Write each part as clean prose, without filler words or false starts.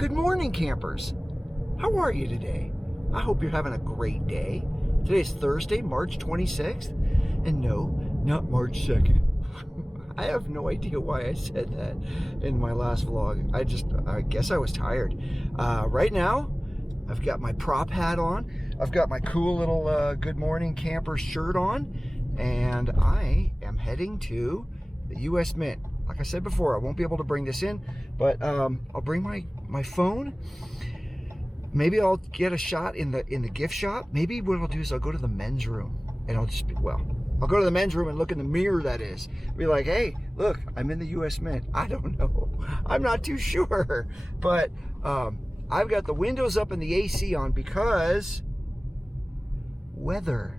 Good morning, campers. How are you today? I hope you're having a great day. Today's Thursday, March 26th. And no, not March 2nd. I have no idea why I said that in my last vlog. I guess I was tired. Right now, I've got my prop hat on. I've got my cool little Good Morning Camper shirt on. And I am heading to the USMINT. Like I said before, I won't be able to bring this in, but I'll bring my phone. Maybe I'll get a shot in the gift shop. Maybe what I'll do is I'll go to the men's room and I'll go to the men's room and look in the mirror, that is. Be like, hey, look, I'm in the USMINT. I don't know. I'm not too sure. But I've got the windows up and the AC on because weather.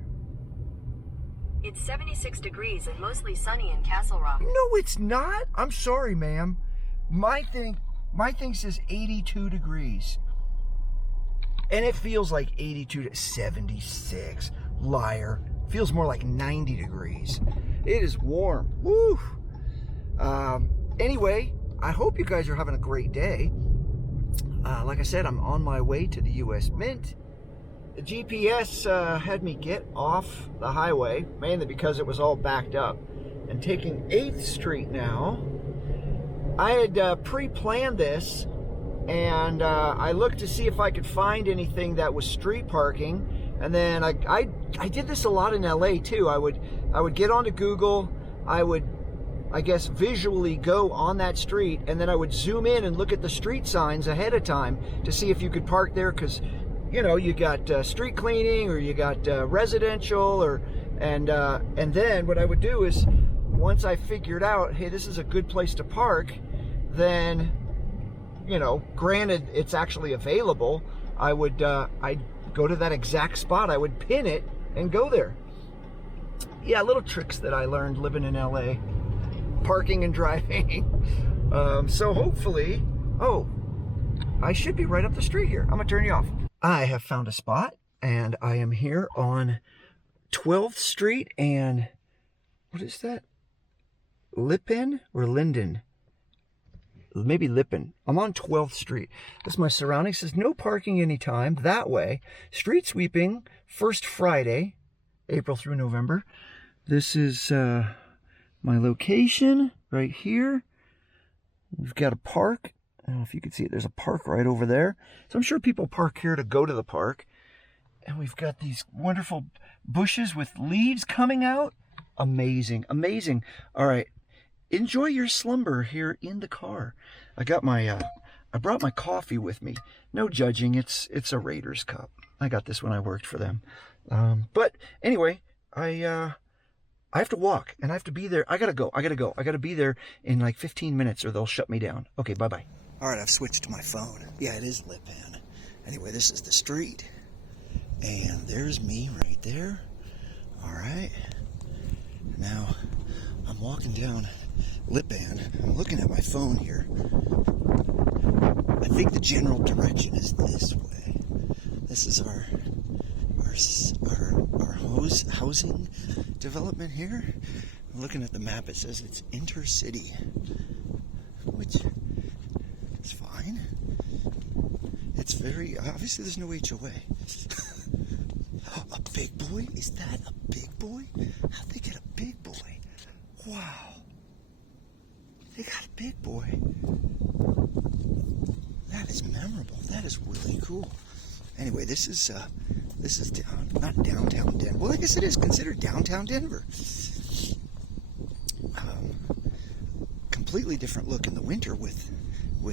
It's 76 degrees and mostly sunny in Castle Rock. No, it's not. I'm sorry, ma'am. My thing says 82 degrees. And it feels like 82 to 76. Liar. Feels more like 90 degrees. It is warm. Woo. Anyway, I hope you guys are having a great day. Like I said, I'm on my way to the USMINT. The GPS had me get off the highway, mainly because it was all backed up, and taking 8th Street now. I had pre-planned this, and I looked to see if I could find anything that was street parking, and then I did this a lot in LA too. I would get onto Google, I would, I guess, visually go on that street, and then I would zoom in and look at the street signs ahead of time to see if you could park there, because you know, you got street cleaning, or you got residential, and then what I would do is, once I figured out, hey, this is a good place to park, then, you know, granted it's actually available, I'd go to that exact spot, I would pin it and go there. Yeah, little tricks that I learned living in LA, parking and driving. So hopefully, I should be right up the street here. I'm gonna turn you off. I have found a spot, and I am here on 12th Street and, what is that? Lippen or Linden? Maybe Lippen. I'm on 12th Street. This is my surroundings. It says no parking anytime that way. Street sweeping, first Friday, April through November. This is my location right here. We've got a park. I don't know if you can see it. There's a park right over there. So I'm sure people park here to go to the park. And we've got these wonderful bushes with leaves coming out. Amazing, amazing. All right, enjoy your slumber here in the car. I got my, I brought my coffee with me. No judging. It's a Raiders cup. I got this when I worked for them. But anyway, I have to walk and I have to be there. I gotta go. I gotta be there in like 15 minutes or they'll shut me down. Okay, bye-bye. All right, I've switched to my phone. Yeah, it is Lippen. Anyway, this is the street. And there's me right there. All right. Now, I'm walking down Lippen. I'm looking at my phone here. I think the general direction is this way. This is our housing development here. I'm looking at the map. It says it's intercity, which is fine. It's very obviously there's no HOA. A big boy? Is that a big boy? How'd they get a big boy? Wow. They got a big boy. That is memorable. That is really cool. Anyway, this is not downtown Denver. Well, I guess it is considered downtown Denver. Completely different look in the winter with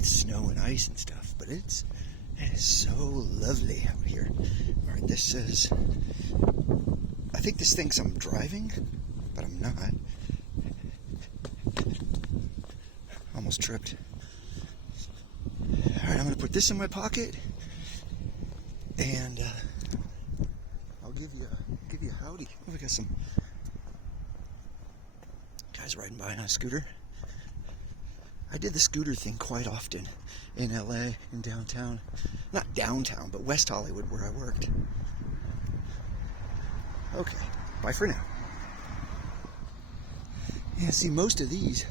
snow and ice and stuff, but it is so lovely out here. All right, this says, I think this thinks I'm driving, but I'm not. Almost tripped. All right, I'm gonna put this in my pocket, and I'll give you a howdy. Oh, we got some guys riding by on a scooter. I did the scooter thing quite often in LA, in downtown. Not downtown, but West Hollywood, where I worked. Okay, bye for now. Yeah, see, most of these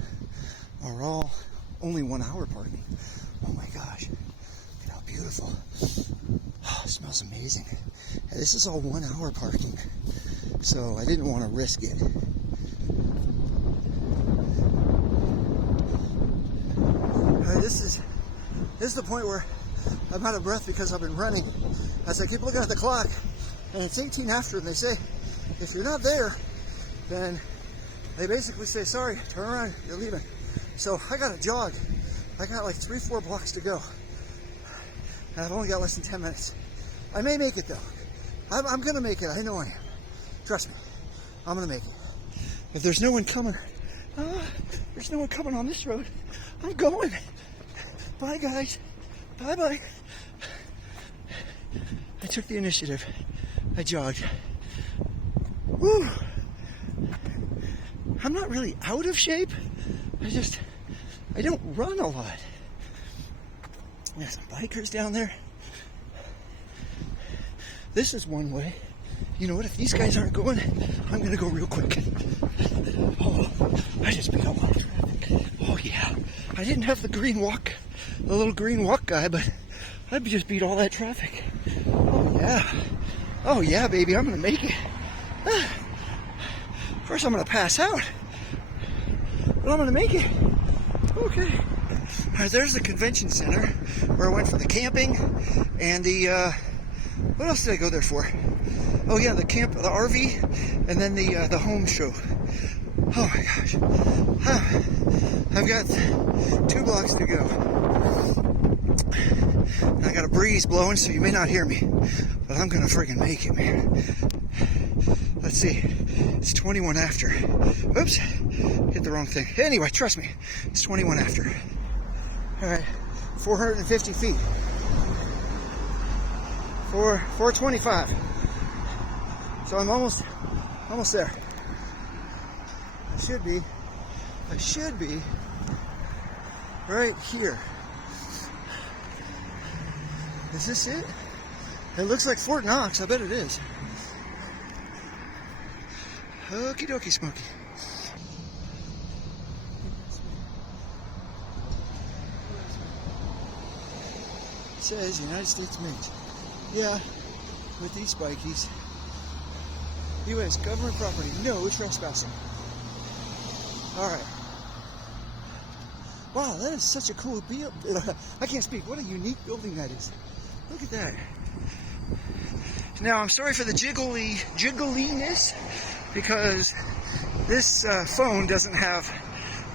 are all only 1 hour parking. Oh my gosh. smells amazing. And this is all 1 hour parking, so I didn't want to risk it. Alright, this is the point where I'm out of breath because I've been running. As I keep looking at the clock, and it's 18 after, and they say, if you're not there, then they basically say, sorry, turn around, you're leaving. So I gotta jog. I got like 3-4 blocks to go. And I've only got less than 10 minutes. I may make it though. I'm gonna make it, I know I am. Trust me, I'm gonna make it. If there's no one coming, there's no one coming on this road, I'm going. Bye guys, bye-bye. I took the initiative. I jogged. Woo! I'm not really out of shape. I don't run a lot. There's some bikers down there. This is one way. You know what? If these guys aren't going, I'm gonna go real quick. Oh, I just beat up on traffic. Oh yeah. I didn't have the little green walk guy, but I just beat all that traffic. Oh yeah. Oh yeah, baby, I'm gonna make it. First I'm gonna pass out, but I'm gonna make it. Okay. Alright, there's the convention center where I went for the camping and the, what else did I go there for? Oh yeah, the RV, and then the home show. Oh my gosh. I've got 2 blocks to go. And I got a breeze blowing, so you may not hear me, but I'm gonna friggin' make it, man. Let's see. It's 21 after. Oops. Hit the wrong thing. Anyway, trust me. It's 21 after. Alright. 450 feet. 425. So I'm almost there. I should be right here. Is this it? It looks like Fort Knox. I bet it is. Okie dokie, Smokey. It says United States Mint. Yeah, with these spikies. U.S. government property, no trespassing. Alright. Wow, that is such a cool building. I can't speak. What a unique building that is. Look at that. Now, I'm sorry for the jiggliness, because this phone doesn't have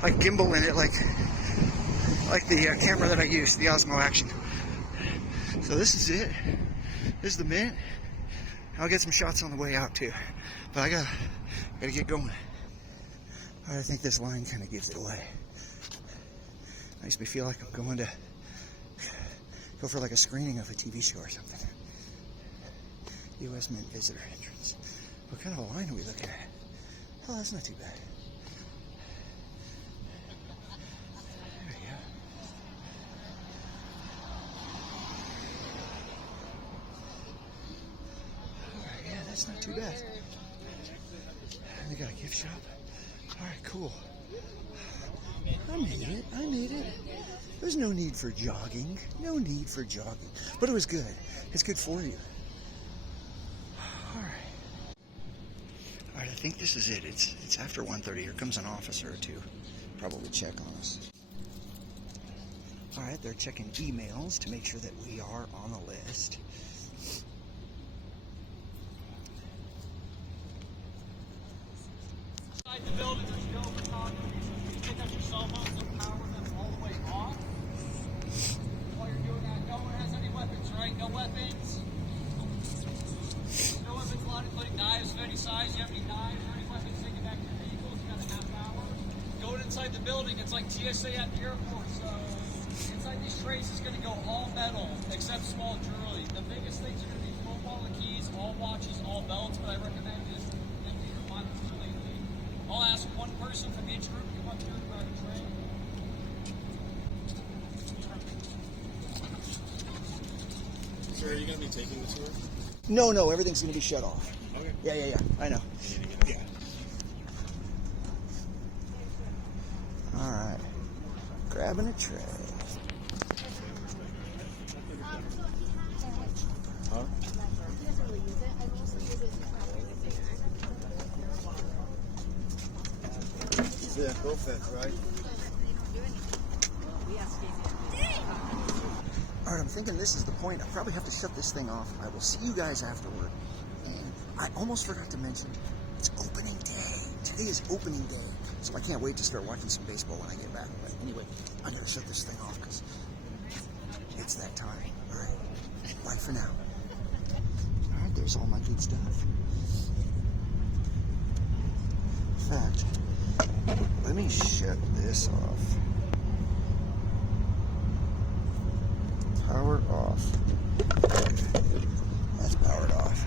like gimbal in it like the camera that I use, the Osmo Action. So this is it. This is the Mint. I'll get some shots on the way out too, but I gotta get going. I think this line kind of gives it away. Makes me feel like I'm going to go for like a screening of a TV show or something. USMINT visitor entrance. What kind of a line are we looking at? Oh, that's not too bad. There we go. Alright, yeah, that's not too bad. They got a gift shop. Alright, cool. I made it. There's no need for jogging. No need for jogging. But it was good. It's good for you. Alright, I think this is it. It's after 1:30. Here comes an officer or two. Probably check on us. Alright, they're checking emails to make sure that we are on the list. Inside the building, there's no photography. Pick up your cell phones and power them all the way off. While you're doing that, no one has any weapons, right? No weapons. No weapons allowed, including knives of any size. You have any knives or any weapons, take it back to your vehicles. You got a half hour. Going inside the building, it's like TSA at the airport. So inside these trays is going to go all metal except small jewelry. The biggest things are going to be full wallet keys, all watches, all belts. But I recommend just empty your pockets completely. I'll ask one person from each group to come up here and grab a tray. So are you going to be taking the tour? No, everything's going to be shut off. Okay. Yeah, I know. Yeah. Alright. Grabbing a tray. Huh? Perfect, right? All right, I'm thinking this is the point. I probably have to shut this thing off. I will see you guys afterward. And I almost forgot to mention, it's opening day. Today is opening day. So I can't wait to start watching some baseball when I get back. But anyway, I'm going to shut this thing off because it's that time. All right, bye for now. All right, there's all my good stuff. In fact, let me shut this off. Power off. Okay. That's powered off.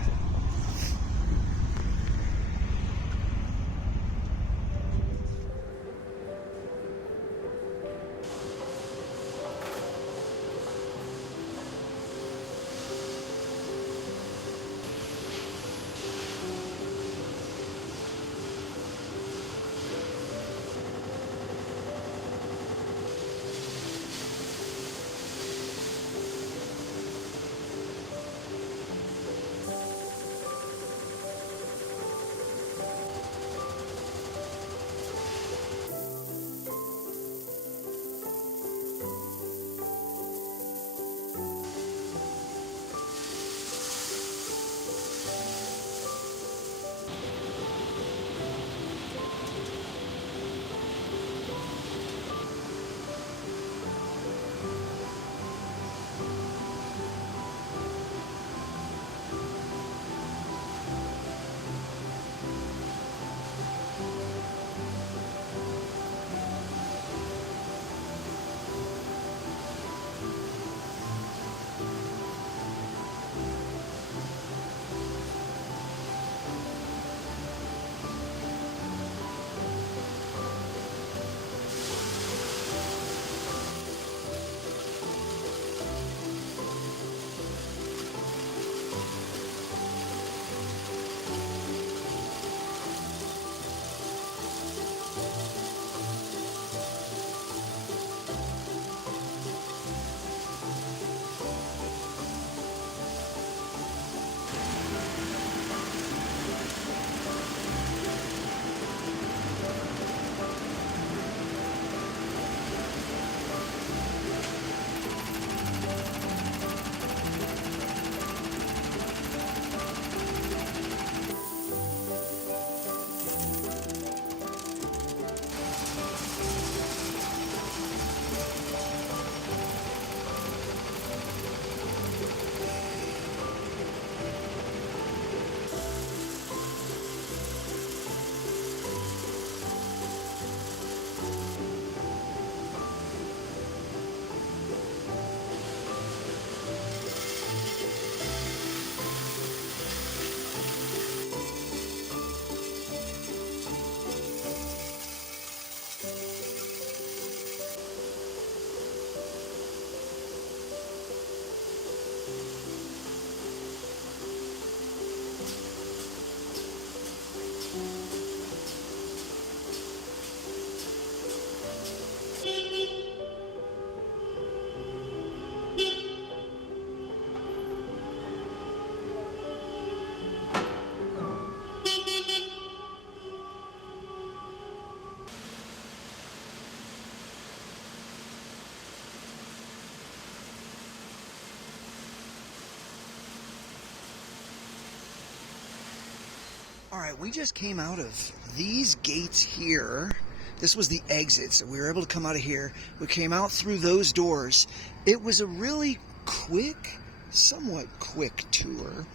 All right, we just came out of these gates here. This was the exit, so we were able to come out of here. We came out through those doors. It was a really quick, somewhat quick tour.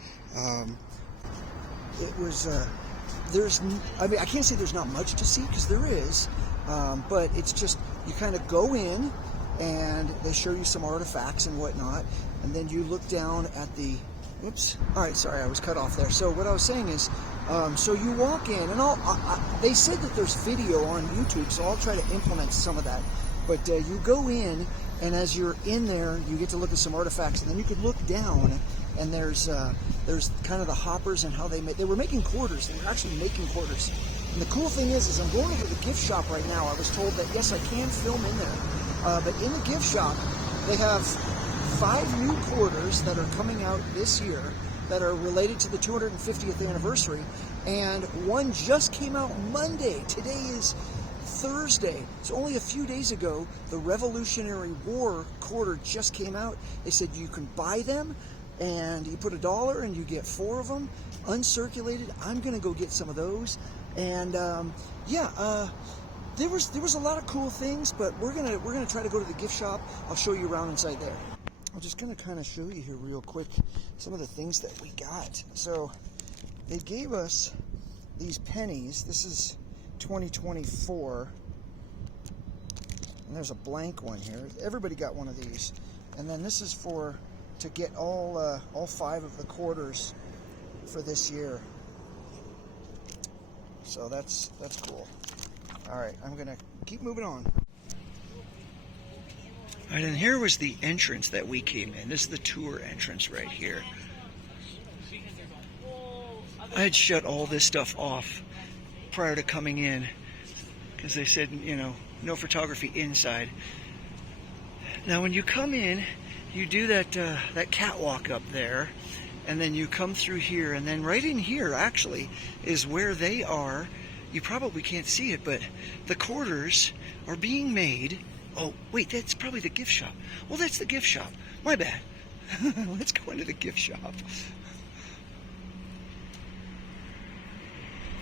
It was, I mean, I can't say there's not much to see, because there is, but it's just, you kind of go in, and they show you some artifacts and whatnot, and then you look down at the, whoops, all right, sorry, I was cut off there. So what I was saying is, so you walk in, and they said that there's video on YouTube, so I'll try to implement some of that. But you go in, and as you're in there, you get to look at some artifacts, and then you could look down, and there's kind of the hoppers and how they were making quarters. They were actually making quarters. And the cool thing is I'm going to the gift shop right now. I was told that yes, I can film in there, but in the gift shop they have 5 new quarters that are coming out this year that are related to the 250th anniversary, and one just came out Monday. Today is Thursday. So only a few days ago, the Revolutionary War quarter just came out. They said you can buy them, and you put $1 and you get 4 of them, uncirculated. I'm gonna go get some of those, and there was a lot of cool things, but we're gonna try to go to the gift shop. I'll show you around inside there. I'm just gonna kind of show you here real quick some of the things that we got. So they gave us these pennies. This is 2024, and there's a blank one here. Everybody got one of these, and then this is to get all 5 of the quarters for this year. So that's cool. All right, I'm gonna keep moving on. All right, and here was the entrance that we came in. This is the tour entrance right here. I had shut all this stuff off prior to coming in because they said, you know, no photography inside. Now, when you come in, you do that catwalk up there, and then you come through here, and then right in here actually is where they are. You probably can't see it, but the quarters are being made. Oh, wait, that's probably the gift shop. Well, that's the gift shop. My bad. Let's go into the gift shop.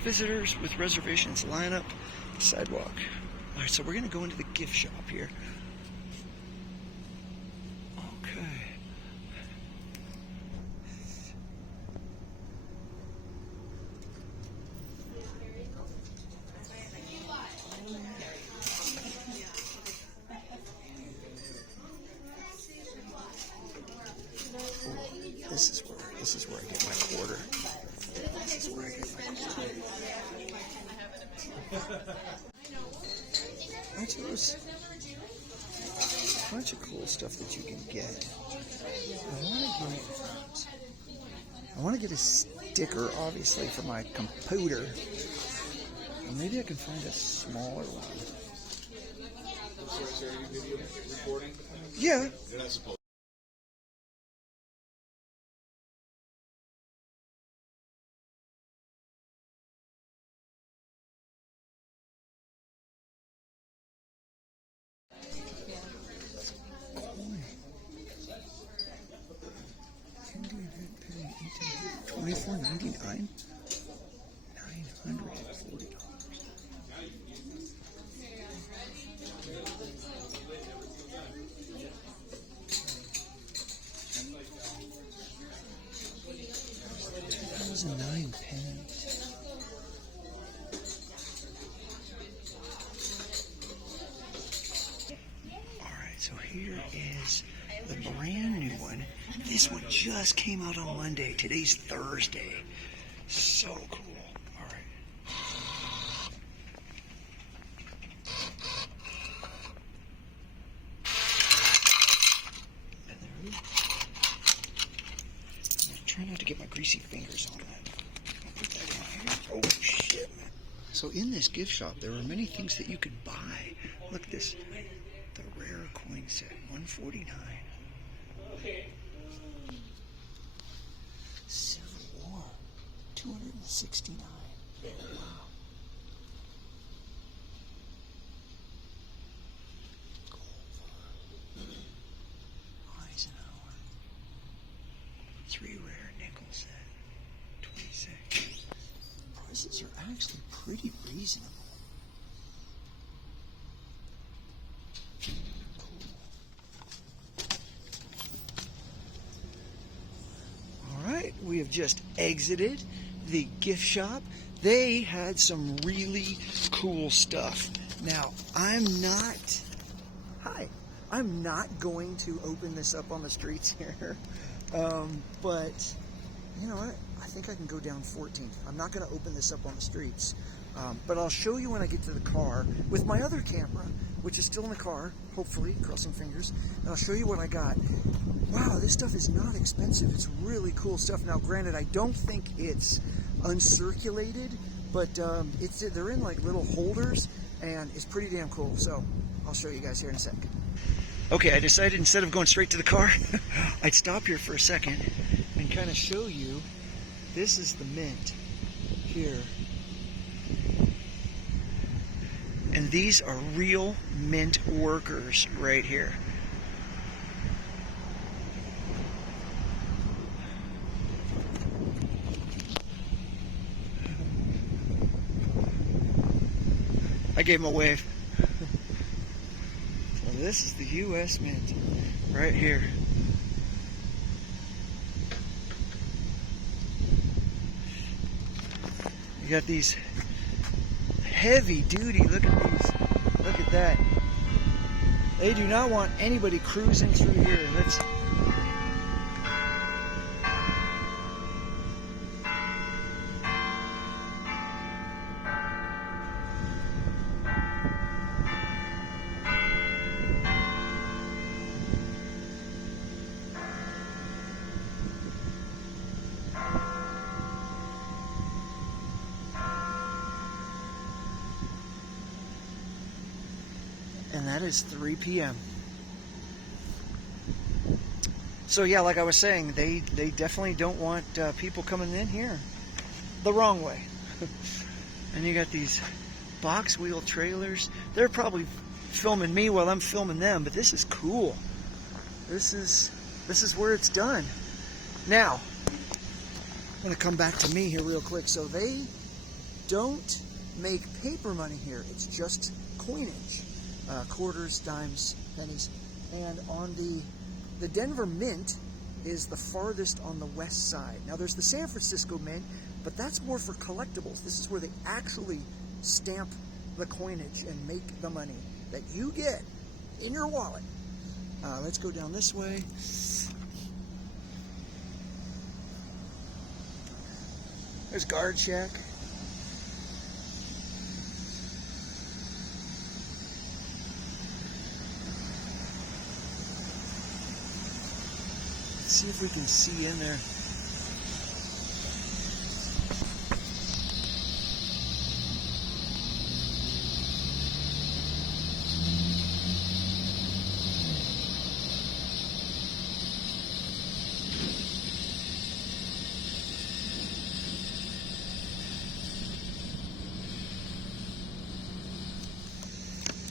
Visitors with reservations line up the sidewalk. All right, so we're going to go into the gift shop here. Okay. This is where I get my quarter. This is where I get my quarter. Bunch of cool stuff that you can get. I want to get a sticker, obviously, for my computer. Or maybe I can find a smaller one. Sorry, are you video recording? Yeah. You're not supposed. $24.99. $940. That was 9 pennies. All right, so here is the brand new one. This one just came out on Monday. Today's Thursday. So cool. All right. And there we go. I'm trying not to get my greasy fingers on that. I'll put that in here. Oh, shit, man. So in this gift shop, there are many things that you could buy. Look at this. The rare coin set, $149. Civil War, $269. Wow. Gold bar. Eisenhower. 3 rare nickel set, 26. Prices are actually pretty reasonable. We have just exited the gift shop. They had some really cool stuff. Now, I'm not going to open this up on the streets here, but you know what? I think I can go down 14th. I'm not going to open this up on the streets, but I'll show you when I get to the car with my other camera, which is still in the car, hopefully, crossing fingers, and I'll show you what I got. Wow, this stuff is not expensive. It's really cool stuff. Now, granted, I don't think it's uncirculated, but they're in like little holders, and it's pretty damn cool. So I'll show you guys here in a sec. Okay, I decided instead of going straight to the car, I'd stop here for a second and kind of show you. This is the mint here. And these are real Mint workers right here. I gave him a wave. So this is the US Mint right here. You got these heavy duty, look at these, look at that. They do not want anybody cruising through here. Let's and that is 3 p.m. So yeah, like I was saying, they definitely don't want people coming in here the wrong way. And you got these box wheel trailers. They're probably filming me while I'm filming them, but this is cool. This is where it's done. Now, I'm gonna come back to me here real quick. So they don't make paper money here. It's just coinage. Quarters, dimes, pennies. And on the Denver Mint is the farthest on the west side. Now there's the San Francisco Mint, but that's more for collectibles. This is where they actually stamp the coinage and make the money that you get in your wallet. Let's go down this way. There's Guard Shack. Let's see if we can see in there.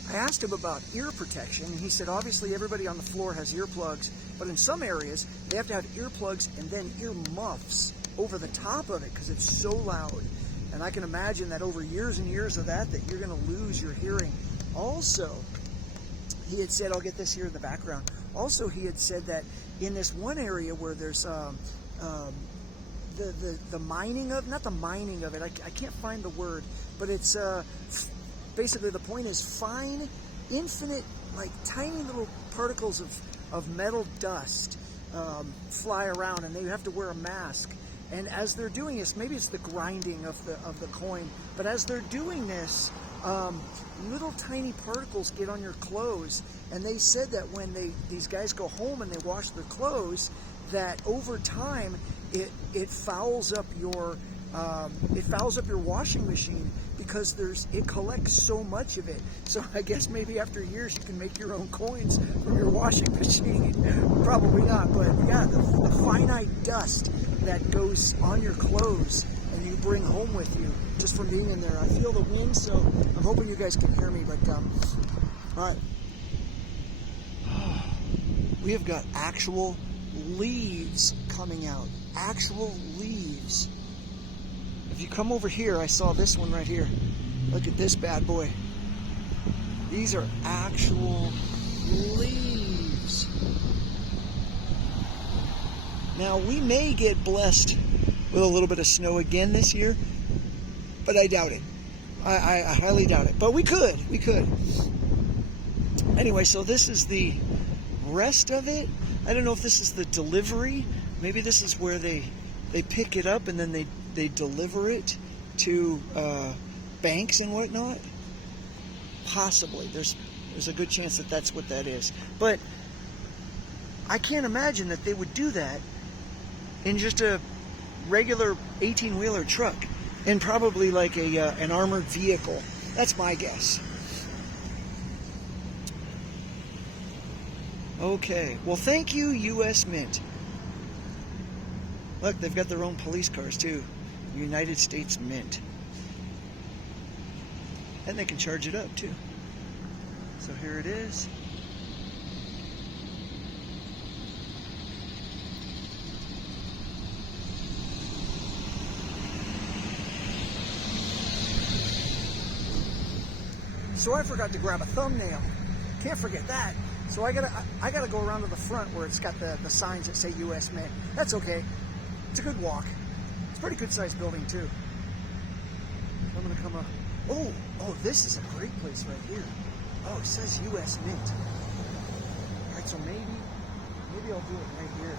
I asked him about ear protection, and he said obviously everybody on the floor has earplugs, but in some areas they have to have earplugs and then ear muffs over the top of it because it's so loud. And I can imagine that over years and years of that you're going to lose your hearing. Also, he had said, I'll get this here in the background. Also, he had said that in this one area where there's the mining of, not the mining of it, I can't find the word, but it's basically the point is fine, infinite, like tiny little particles of metal dust fly around, and they have to wear a mask. And as they're doing this, maybe it's the grinding of the coin, but as they're doing this, little tiny particles get on your clothes. And they said that when these guys go home and they wash their clothes, that over time it fouls up your washing machine because it collects so much of it. So I guess maybe after years you can make your own coins from your washing machine. Probably not, but yeah, the finite dust that goes on your clothes and you bring home with you just from being in there. I feel the wind, so I'm hoping you guys can hear me, but all right. We have got actual leaves coming out. Actual leaves. If you come over here, I saw this one right here. Look at this bad boy. These are actual leaves. Now, we may get blessed with a little bit of snow again this year, but I doubt it. I highly doubt it. But we could. Anyway, so this is the rest of it. I don't know if this is the delivery. Maybe this is where they pick it up and then they deliver it to banks and whatnot. Possibly. There's a good chance that that's what that is. But I can't imagine that they would do that in just a regular 18-wheeler truck, and probably like an armored vehicle. That's my guess. Okay, well, thank you, US Mint. Look, they've got their own police cars too. United States Mint. And they can charge it up too. So here it is. So I forgot to grab a thumbnail. Can't forget that. So I gotta go around to the front where it's got the signs that say USMINT. That's okay. It's a good walk. It's a pretty good sized building too. I'm gonna come up. Oh, this is a great place right here. Oh, it says USMINT. All right, so maybe I'll do it right here.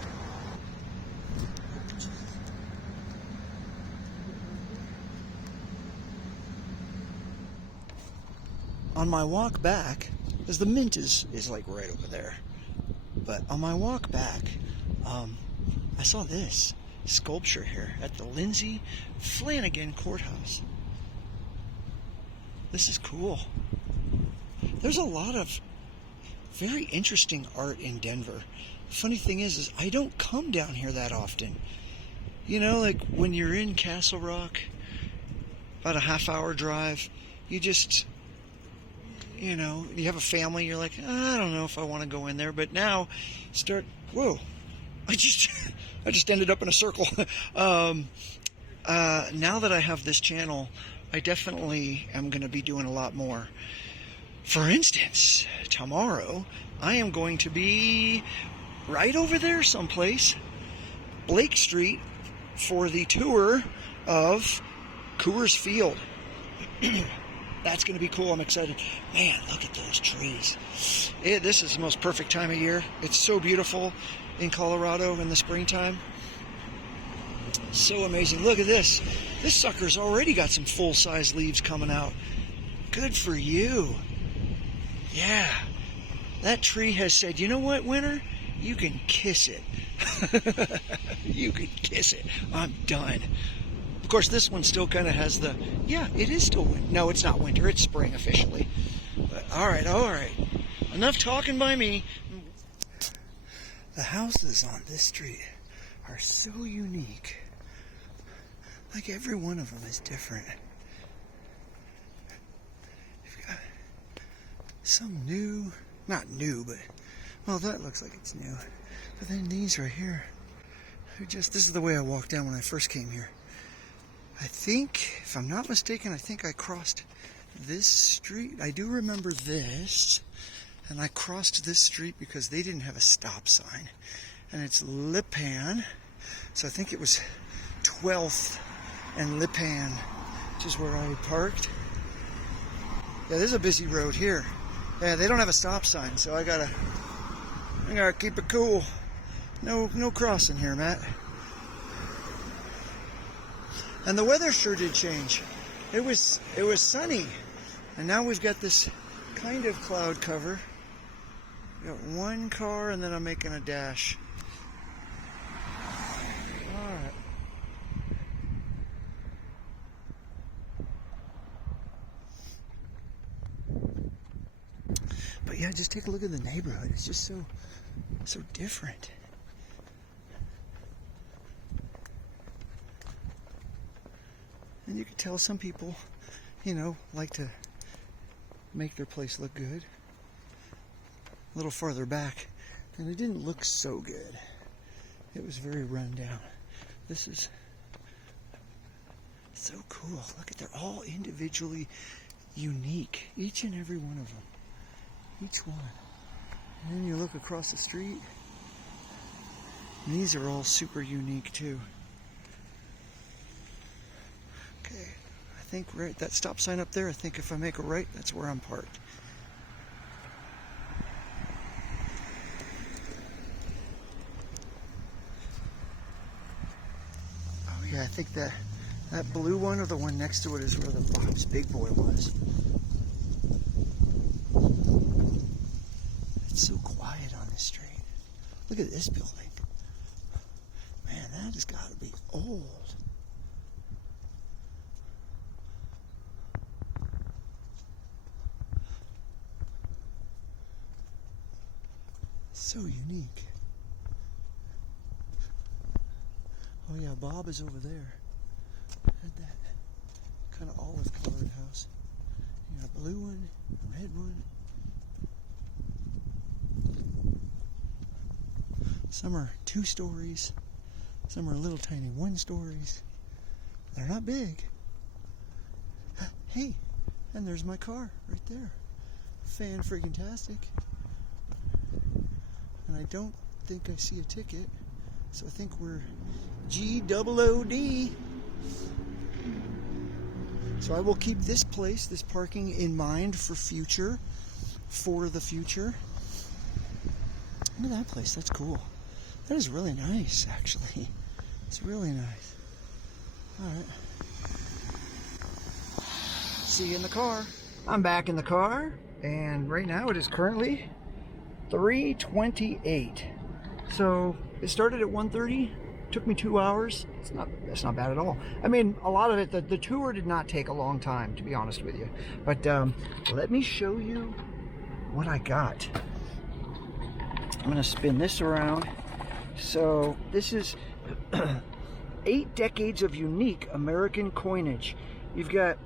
On my walk back, because the Mint is like right over there, but on my walk back, I saw this sculpture here at the Lindsay Flanagan Courthouse. This is cool. There's a lot of very interesting art in Denver. Funny thing is I don't come down here that often. You know, like when you're in Castle Rock, about a half-hour drive, you just, you know, you have a family, you're like, I don't know if I want to go in there. But now, whoa, I just ended up in a circle. Now that I have this channel, I definitely am going to be doing a lot more. For instance, tomorrow, I am going to be right over there someplace, Blake Street, for the tour of Coors Field. That's going to be cool. I'm excited. Man, look at those trees. This is the most perfect time of year. It's so beautiful in Colorado in the springtime. So amazing. Look at this. This sucker's already got some full-size leaves coming out. Good for you. Yeah. That tree has said, you know what, winter? You can kiss it. You can kiss it. I'm done. Of course, this one still kind of has the, yeah, it is still winter. No, it's not winter. It's spring officially. But, all right. Enough talking by me. The houses on this street are so unique. Like every one of them is different. You've got some new, not new, but, well, that looks like it's new. But then these right here, this is the way I walked down when I first came here. I think, if I'm not mistaken, I think I crossed this street. I do remember this. And I crossed this street because they didn't have a stop sign. And it's Lipan. So I think it was 12th and Lipan, which is where I parked. Yeah, there's a busy road here. Yeah, they don't have a stop sign, so I gotta keep it cool. No crossing here, Matt. And the weather sure did change. It was sunny, and now we've got this kind of cloud cover. We got one car, and then I'm making a dash. All right. But yeah, just take a look at the neighborhood. It's just so different. And you can tell some people, you know, like to make their place look good. A little farther back, and it didn't look so good. It was very run down. This is so cool. Look at, they're all individually unique. Each and every one of them. Each one. And then you look across the street, and these are all super unique too. Okay, I think right, that stop sign up there, I think if I make a right, that's where I'm parked. Oh yeah, I think that blue one or the one next to it is where the Bob's Big Boy was. It's so quiet on this street. Look at this building. Man, that has got to be old. So unique. Oh yeah, Bob is over there. Had that kind of olive colored house. Yeah, blue one, red one. Some are 2 stories. Some are little tiny 1 stories. They're not big. Hey, and there's my car right there. Fan-friggin-tastic. And I don't think I see a ticket, so I think we're G-O-O-D. So I will keep this place, this parking, in mind for the future. Look at that place, that's cool. That is really nice, actually. It's really nice. Alright. See you in the car. I'm back in the car, and right now it is currently 3:28. So it started at 1:30. Took me 2 hours. That's not bad at all. I mean, a lot of it, the tour did not take a long time, to be honest with you. But let me show you what I got. I'm gonna spin this around. So this is 8 decades of unique American coinage. You've got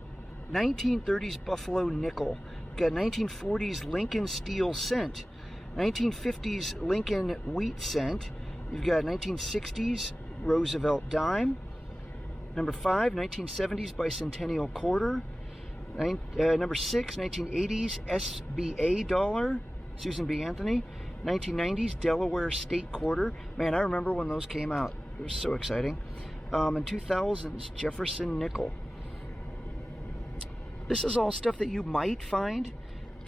1930s Buffalo nickel. You've got 1940s Lincoln steel cent. 1950s Lincoln wheat cent. You've got 1960s Roosevelt dime. Number 5, 1970s bicentennial quarter. Number 6, 1980s SBA dollar, Susan B. Anthony. 1990s Delaware state quarter. Man, I remember when those came out. It was so exciting. And 2000s Jefferson nickel. This is all stuff that you might find,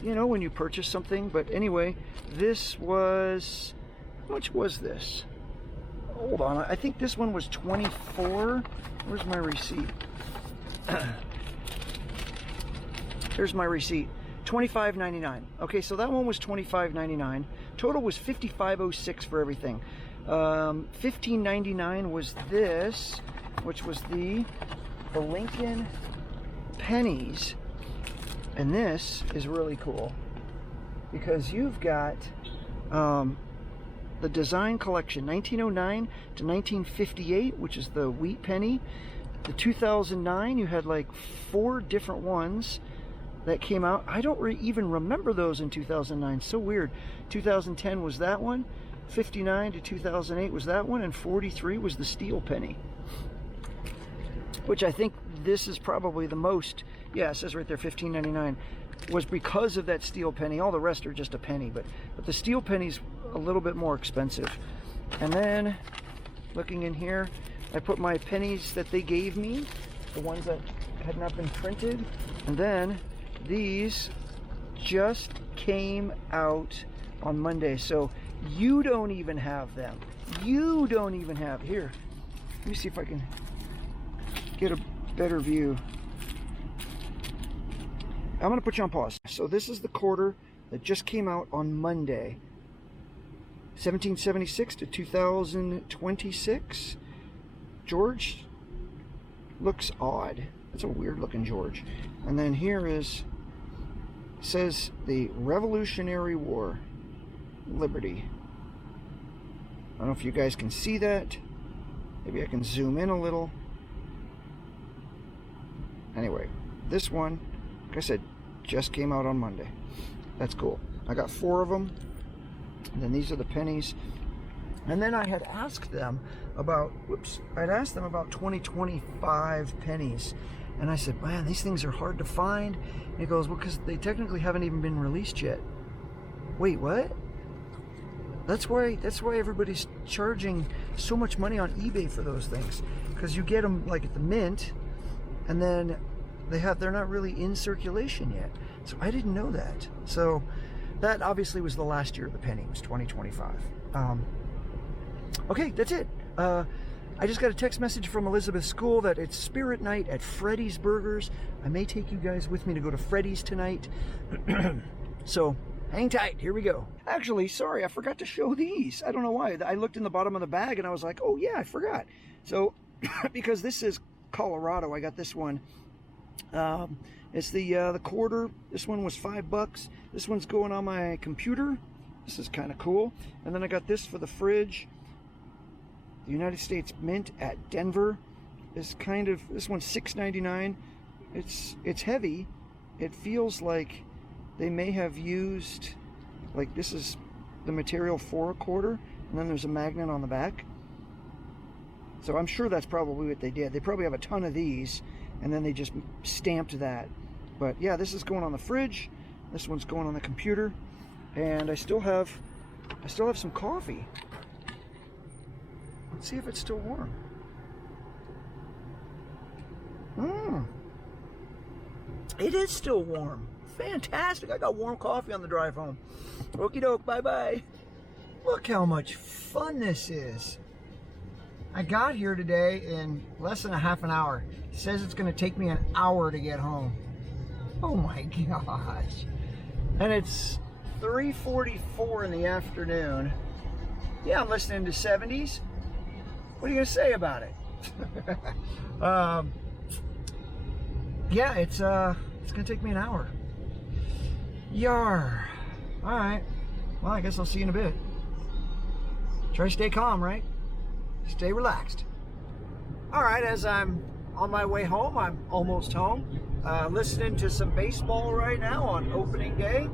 you know, when you purchase something. But anyway, this was, how much was this? Hold on, I think this one was 24. Where's my receipt? Here's my receipt. $25.99. Okay, so that one was $25.99. Total was $55.06 for everything. $15.99 was this, which was the Lincoln pennies. And this is really cool because you've got the design collection, 1909 to 1958, which is the wheat penny. The 2009, you had like 4 different ones that came out. I don't even remember those in 2009. So weird. 2010 was that one. 59 to 2008 was that one. And 43 was the steel penny. Which I think this is probably the most. Yeah, it says right there, $15.99. Was because of that steel penny. All the rest are just a penny. But the steel penny's a little bit more expensive. And then, looking in here, I put my pennies that they gave me. The ones that had not been printed. And then these just came out on Monday, so you don't even have them. You don't even have. Here, let me see if I can get a better view. I'm gonna put you on pause. So this is the quarter that just came out on Monday, 1776 to 2026. George looks odd. That's a weird looking George. And then here is, says the Revolutionary War, Liberty. I don't know if you guys can see that. Maybe I can zoom in a little. Anyway, this one, like I said, just came out on Monday. That's cool. I got 4 of them. And then these are the pennies. And then I had asked them about, I'd asked them about 2025 pennies. And I said, man, these things are hard to find. And he goes, well, because they technically haven't even been released yet. Wait, what? That's why everybody's charging so much money on eBay for those things. Because you get them like at the mint, and then they're not really in circulation yet. So I didn't know that. So that obviously was the last year of the penny, was 2025. Okay, that's it. I just got a text message from Elizabeth School that it's Spirit Night at Freddy's Burgers. I may take you guys with me to go to Freddy's tonight. So hang tight, here we go. Actually, sorry, I forgot to show these. I don't know why. I looked in the bottom of the bag and I was like, oh yeah, I forgot. So, because this is Colorado, I got this one. It's the quarter. This one was $5. This one's going on my computer. This is kind of cool. And then I got this for the fridge. The United States Mint at Denver is this one's $6.99. It's heavy, it feels like they may have used, like this is the material for a quarter, and then there's a magnet on the back. So I'm sure that's probably what they did. They probably have a ton of these, and then they just stamped that. But yeah, this is going on the fridge. This one's going on the computer, and I still have some coffee. Let's see if it's still warm. It is still warm. Fantastic. I got warm coffee on the drive home. Okie doke, bye-bye. Look how much fun this is. I got here today in less than a half an hour. It says it's going to take me an hour to get home. Oh my gosh. And it's 3:44 in the afternoon. Yeah, I'm listening to 70s. What are you going to say about it? Yeah, it's going to take me an hour. Yar. All right. Well, I guess I'll see you in a bit. Try to stay calm, right? Stay relaxed. All right, as I'm on my way home, I'm almost home. Listening to some baseball right now on opening day.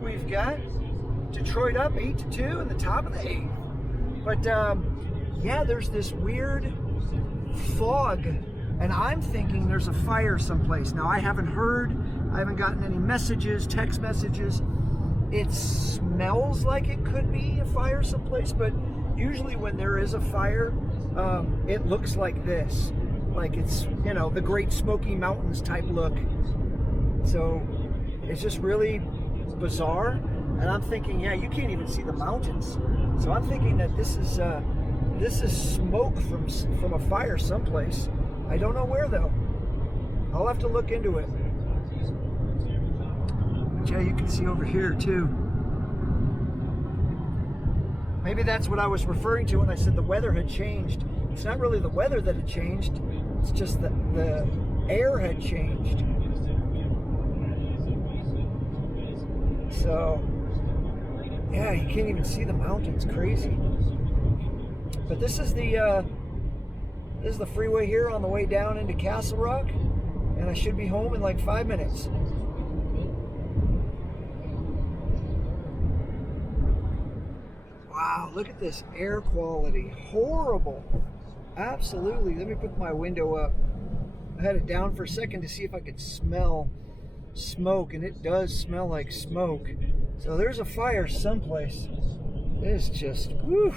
We've got Detroit up 8-2 in the top of the 8th. But yeah, there's this weird fog, and I'm thinking there's a fire someplace. Now, I haven't gotten any messages, text messages. It smells like it could be a fire someplace, but usually when there is a fire, it looks like this. Like it's, you know, the Great Smoky Mountains type look. So it's just really bizarre. And I'm thinking, yeah, you can't even see the mountains. So I'm thinking that this is smoke from a fire someplace. I don't know where though. I'll have to look into it. But yeah, you can see over here too. Maybe that's what I was referring to when I said the weather had changed. It's not really the weather that had changed. It's just that the air had changed. So, yeah, you can't even see the mountains. Crazy. But this is the freeway here on the way down into Castle Rock, and I should be home in like 5 minutes. Wow, look at this air quality. Horrible. Absolutely. Let me put my window up. I had it down for a second to see if I could smell smoke, and it does smell like smoke. So there's a fire someplace. It's just, whew,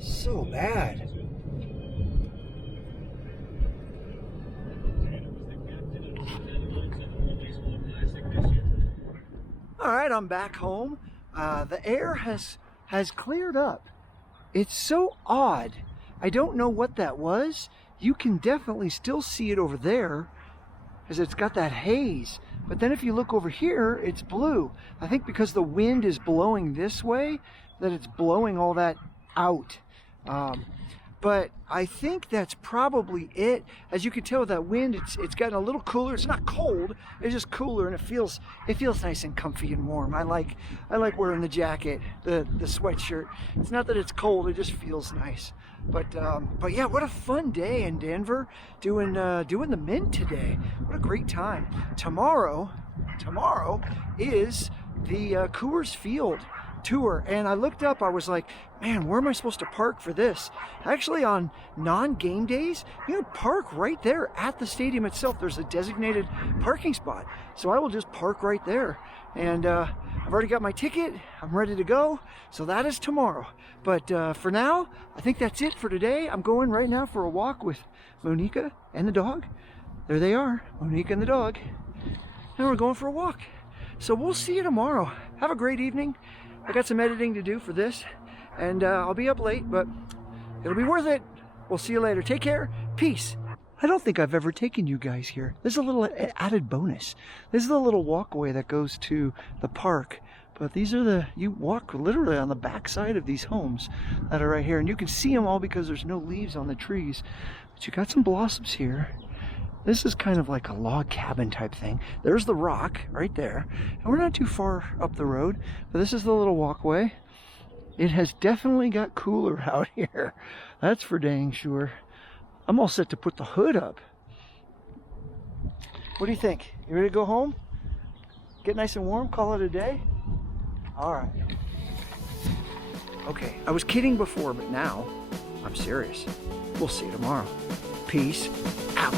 so bad. All right, I'm back home. The air has cleared up. It's so odd. I don't know what that was. You can definitely still see it over there because it's got that haze. But then if you look over here, it's blue. I think because the wind is blowing this way, that it's blowing all that out. But I think that's probably it. As you can tell with that wind, it's gotten a little cooler. It's not cold, it's just cooler, and it feels nice and comfy and warm. I like wearing the jacket, the sweatshirt. It's not that it's cold, it just feels nice. But yeah, what a fun day in Denver doing the Mint today. What a great time. Tomorrow is the Coors Field tour, and I looked up, I was like, man, where am I supposed to park for this? Actually, on non-game days, you can park right there at the stadium itself. There's a designated parking spot, so I will just park right there. And I've already got my ticket, I'm ready to go, so that is tomorrow. But for now, I think that's it for today. I'm going right now for a walk with Monika and the dog. There they are, Monika and the dog, and we're going for a walk. So we'll see you tomorrow. Have a great evening. I got some editing to do for this, and I'll be up late, but it'll be worth it. We'll see you later. Take care. Peace. I don't think I've ever taken you guys here. This is a little added bonus. This is the little walkway that goes to the park. But these are you walk literally on the back side of these homes that are right here. And you can see them all because there's no leaves on the trees. But you got some blossoms here. This is kind of like a log cabin type thing. There's the rock right there. And we're not too far up the road, but this is the little walkway. It has definitely got cooler out here. That's for dang sure. I'm all set to put the hood up. What do you think? You ready to go home? Get nice and warm, call it a day? All right. Okay, I was kidding before, but now I'm serious. We'll see you tomorrow. Peace out.